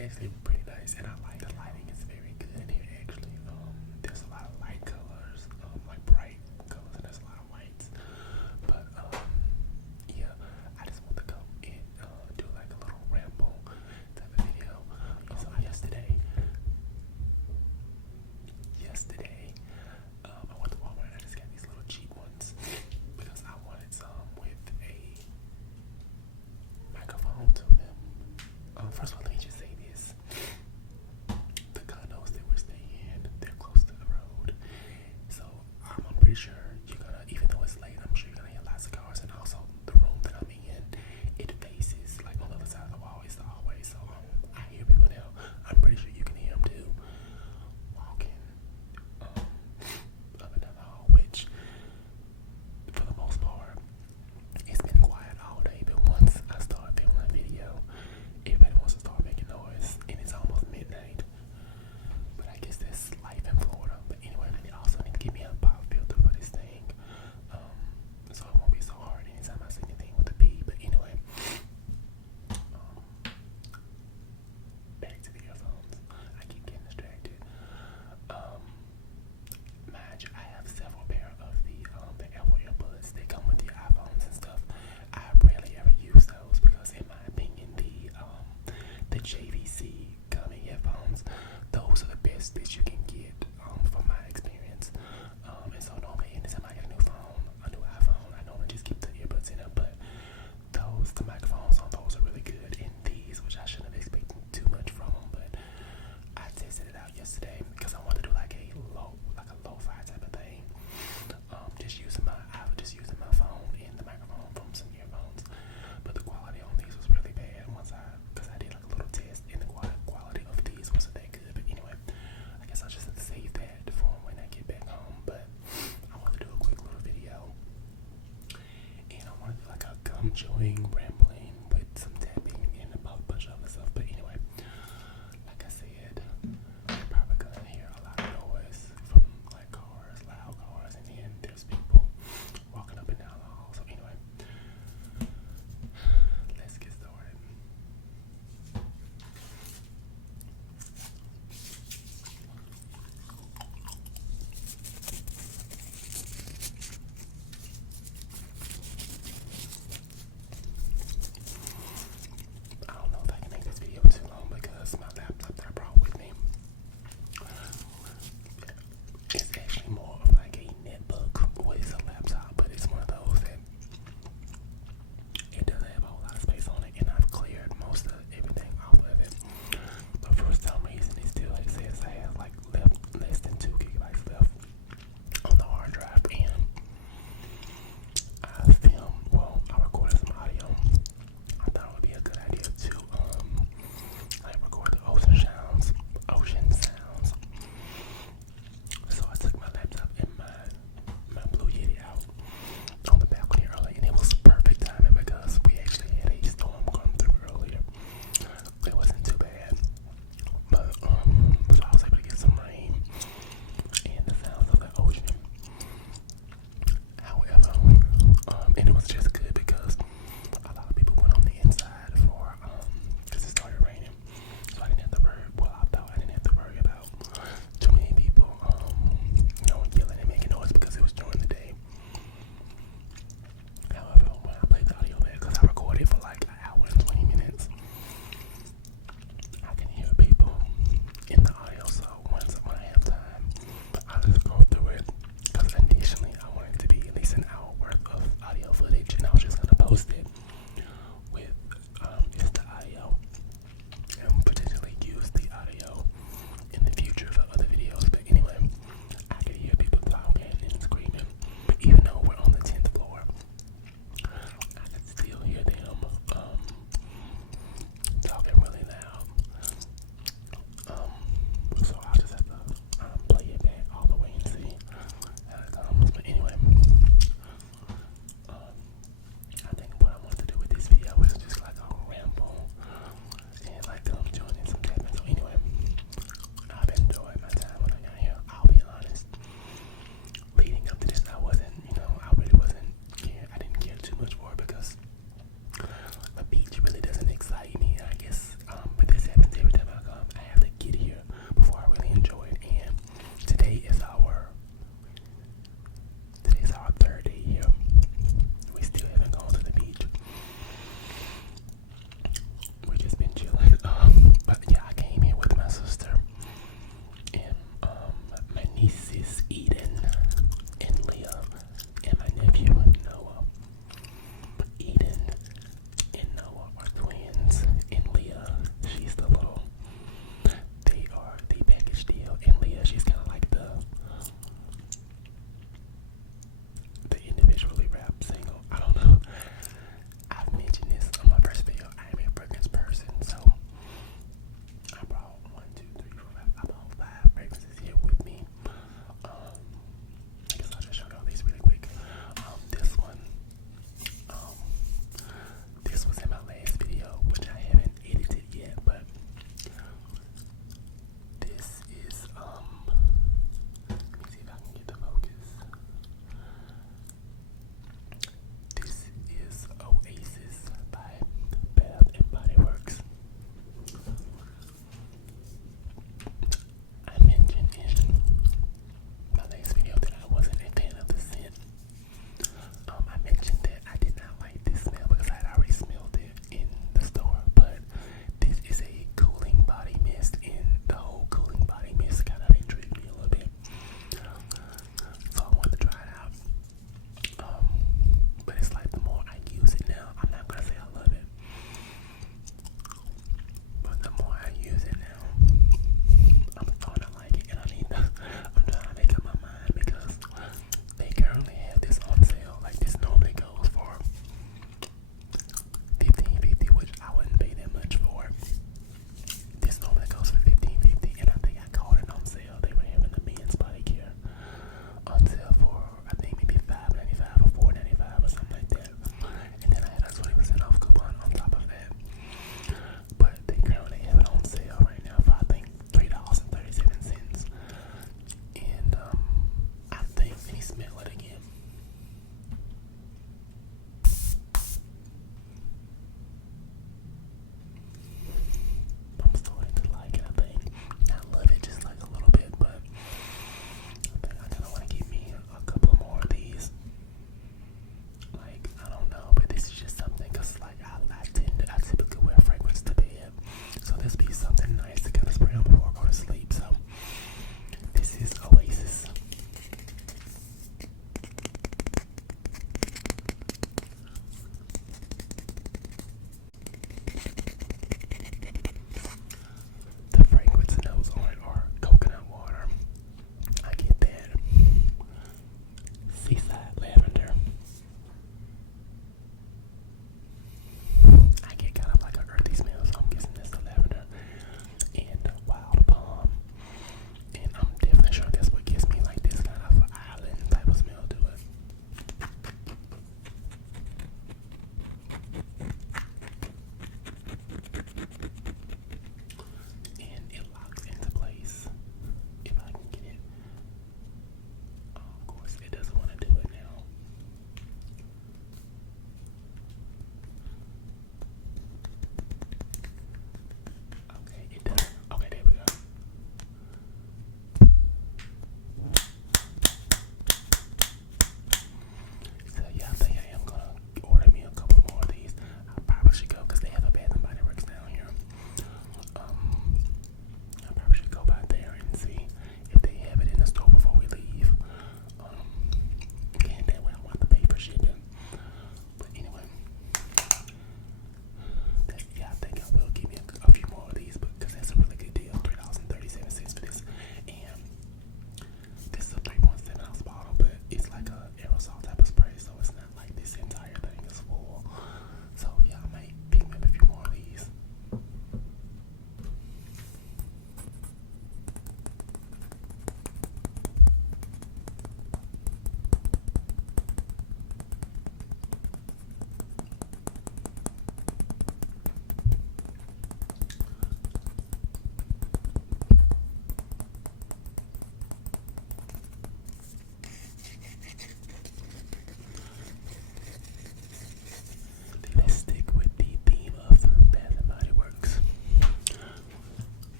actually pretty nice, and I like the lighting is very good here. Actually, there's a lot of light colors, like bright colors, and there's a lot of whites. But yeah, I just want to go and do like a little ramble type of video. So yesterday, I went to Walmart and I just got these little cheap ones because I wanted some with a microphone to them. First of all, let me just say this. The condos that we're staying in, they're close to the road. So I'm pretty sure you're gonna, even though it's late, I'm sure you're gonna hear lots of cars. And also the room that I'm in, it faces like on the other side of the wall is the hallway. So I hear people now. I'm pretty sure you can hear them too. Walking up and down the hall, which for the most part, it's been quiet all day. But once I start filming a video, everybody wants to start making noise, and it's almost midnight. But I guess that's life in Florida. But anyway, I also need to get me a pop filter for this thing, so it won't be so hard anytime I say anything with a P. But anyway, back to the earphones. I keep getting distracted. Mind you, I have several pair of the Apple earbuds. They come with the iPhones and stuff. I rarely ever use those because, in my opinion, the JVC gummy headphones, those are the best that you can get from my experience. And so normally, anytime I get a new phone, a new iPhone, I normally just keep the earbuds in them. But the microphones on those are really good. And these, which I shouldn't have expected too much from them, but I tested it out yesterday because I wanted to do like a lo-fi type of thing. I was just using my phone and the microphone from some earphones, but the quality on these was really bad. Because I did like a little test, and the quality of these wasn't that good. But anyway, I guess I'll just save that for when I get back home. But I want to do a quick little video, and I want to do like a gum chewing, rambling with some tapping and a bunch of other stuff. But anyway, like I said, you're probably gonna hear a lot of noise from like cars, loud cars, and then there's people walking up and down the hall. So anyway, let's get started.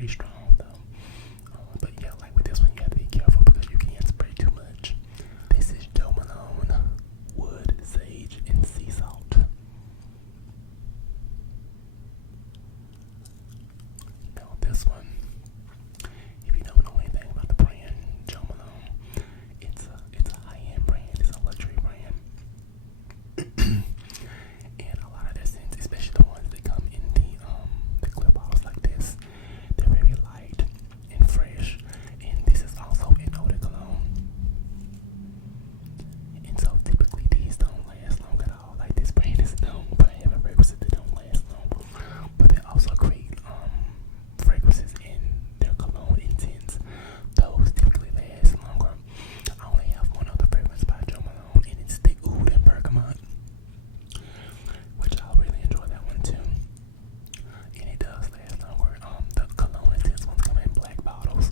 pretty strong though. But yeah, like with this one, you have to be careful because you can't spray too much. This is Joe Malone Wood, Sage, and Sea Salt. Now this one, if you don't know anything about the brand Joe Malone, it's a high-end brand. It's a luxury brand. And a lot of their scents, especially the ones that come in the clear bottles like this, they're very light and fresh. And this is also an eau de cologne. And so typically these don't last long at all. Like this brand is known for having fragrances that don't last long, but they also create fragrances in their cologne intents. Those typically last longer. I only have one other fragrance by Joe Malone, and it's the Oud and Bergamot, which I really enjoy that one too. And it does last longer. The cologne intents ones come in black bottles,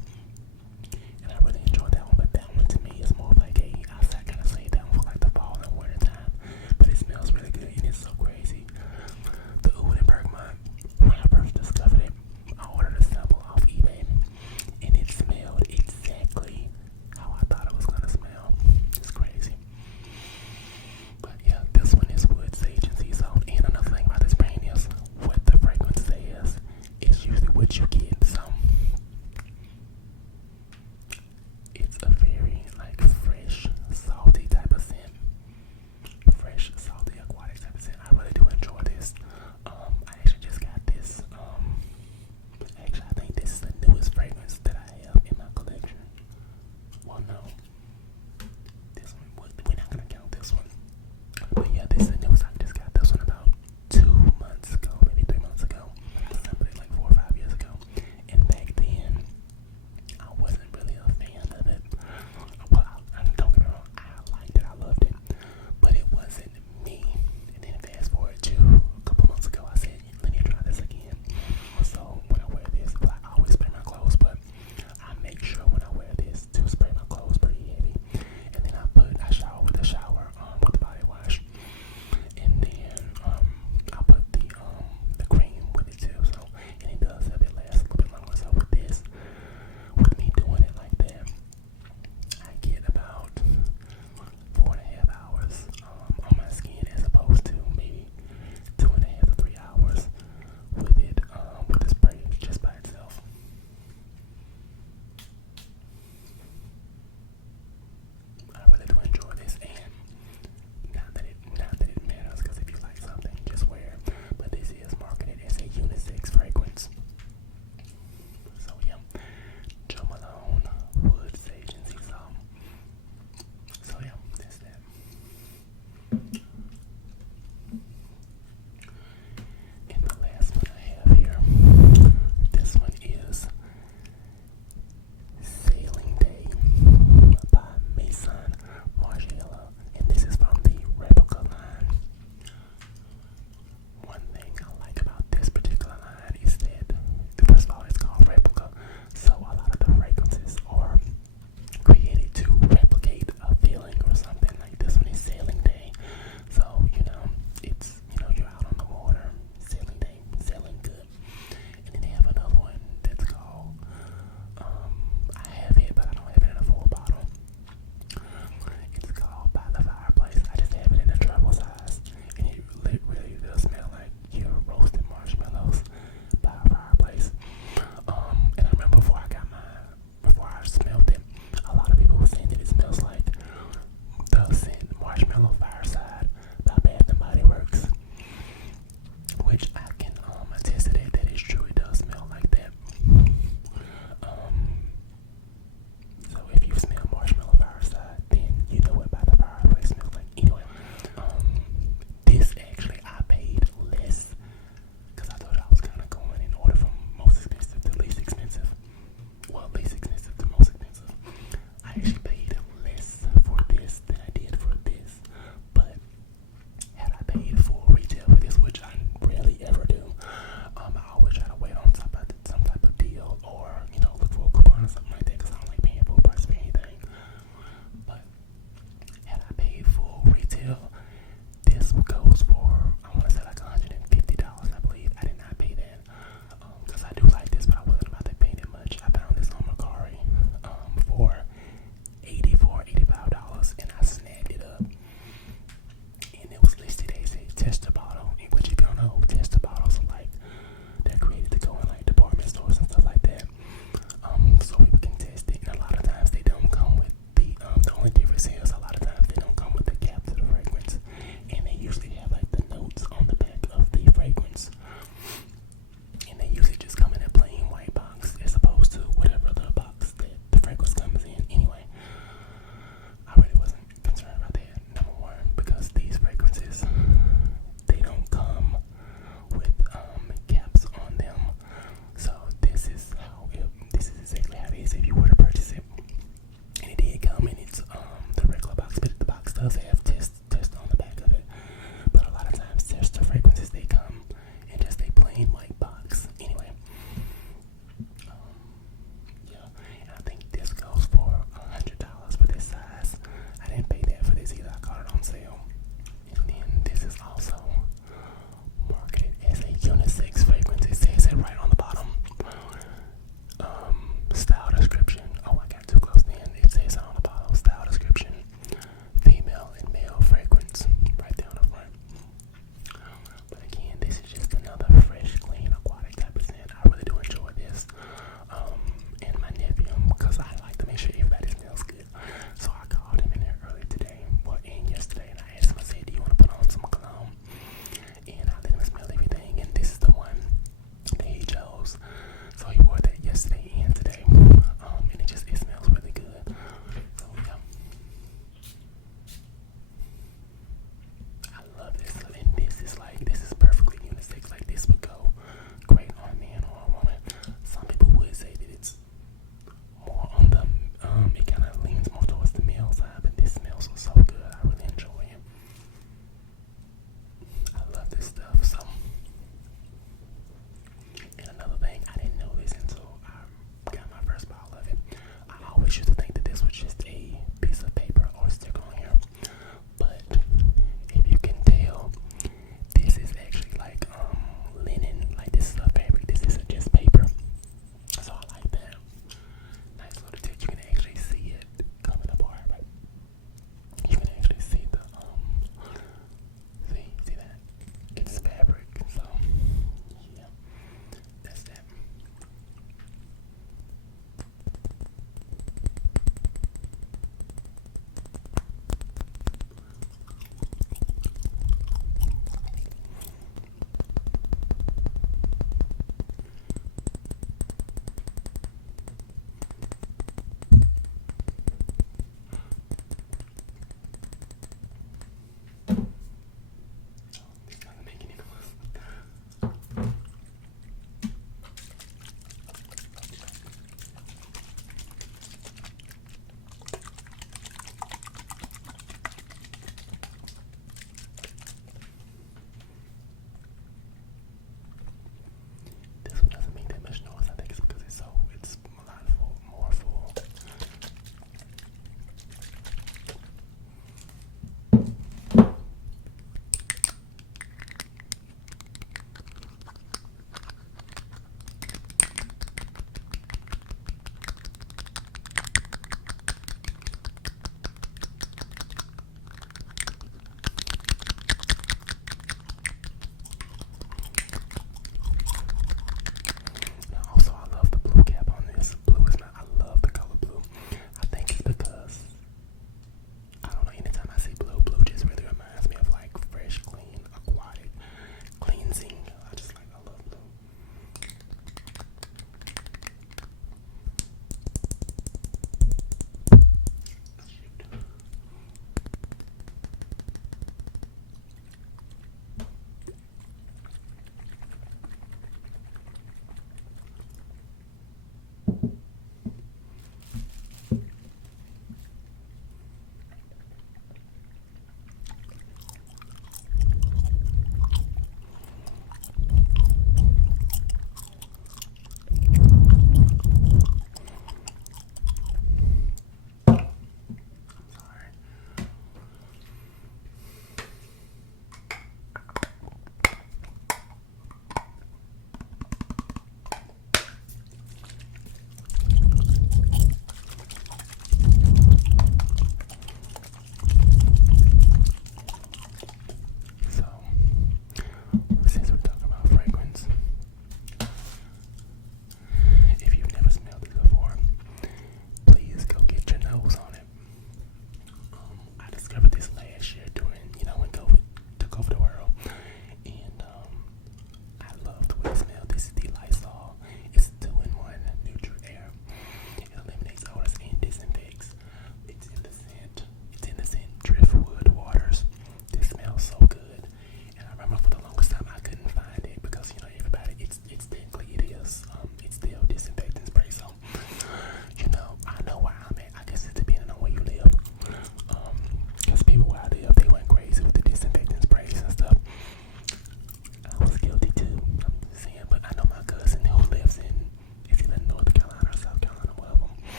and I really enjoy that one. But that one to me is more like I kind of say that one for like the fall and winter time. But it smells really good, and it's so crazy. The Oud and Bergamot, when I first discovered it, I ordered a sample off eBay, and it smelled exactly how I thought it was gonna smell. It's crazy. But yeah, this one is wood, sage, and sea salt. And another thing about this brand is what the fragrance says is usually what you get.